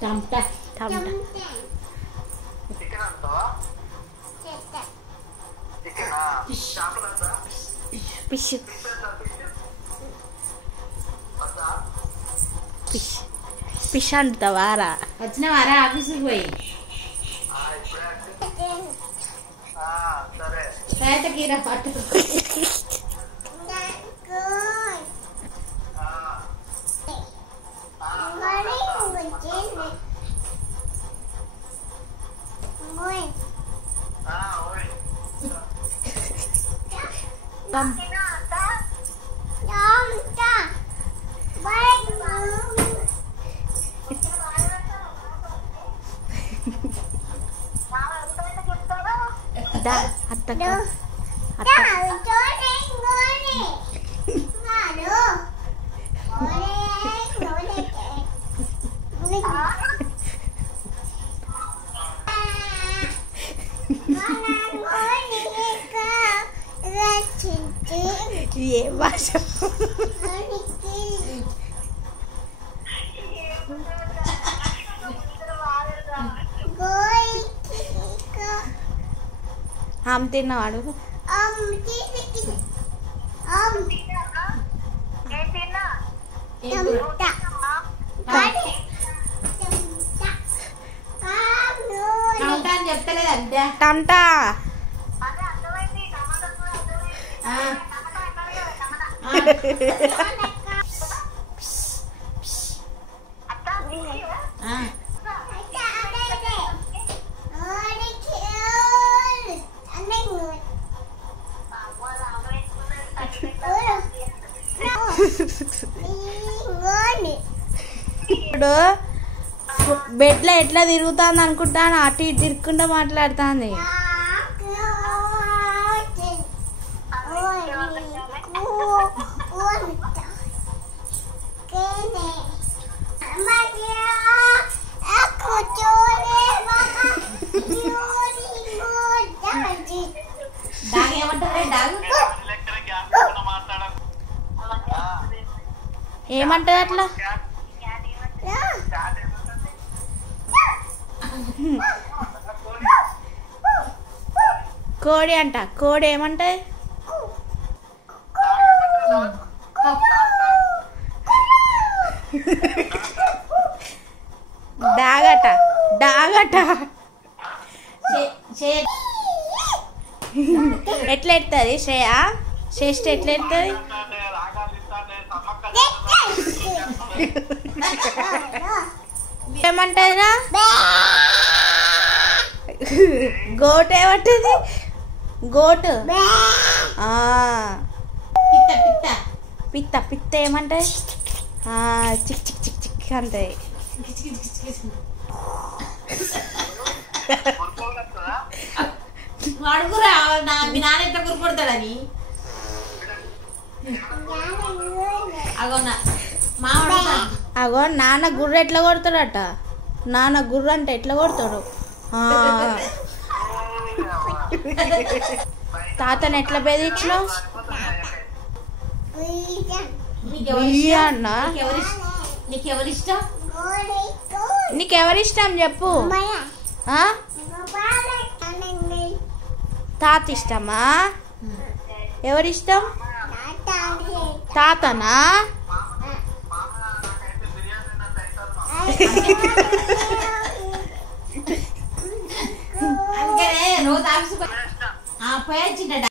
టమటా fish fish fish అంటావారా? వచ్చినవారా ఆఫీసుకి పోయి? కీర పట్టు ఏ భాష? ఆమె తిన్నావాడు? చెప్తలేదంటే టమటా ఇప్పుడు బెడ్లో ఎట్లా తిరుగుతుంది అనుకుంటాను, అటు ఇటు తిరుక్కుంటూ మాట్లాడుతుంది. ఏమంటది అట్లా? కోడి అంట. కోడి ఏమంటది? డాగట. డాగట ఎట్లా ఎడుతుంది శ్రేయ? శ్రేష్ఠ ఎట్లా ఎడుతుంది? ఏమంటారా? గోటు ఏమంటది? గోటు పిత్త. పిత్త ఏమంటది? చిక్ చిక్ చిక్ చిక్ అంటది. అడుగురా మీ నాన్న ఎట్లా గుర్తుపడతాడని. అగో నాన్న గుర్ర ఎట్లా కొడతాడట? నాన్న గుర్ర అంటే ఎట్లా కొడతాడు? తాతను ఎట్లా బెదిరించినావు? నీకెవరిష్టం? నీకెవరిష్టం చెప్పు. తాత ఇష్టమా? ఎవరిష్టం? తాతనా? అందుకనే రోజు ఆఫీస్ పోయొచ్చిండ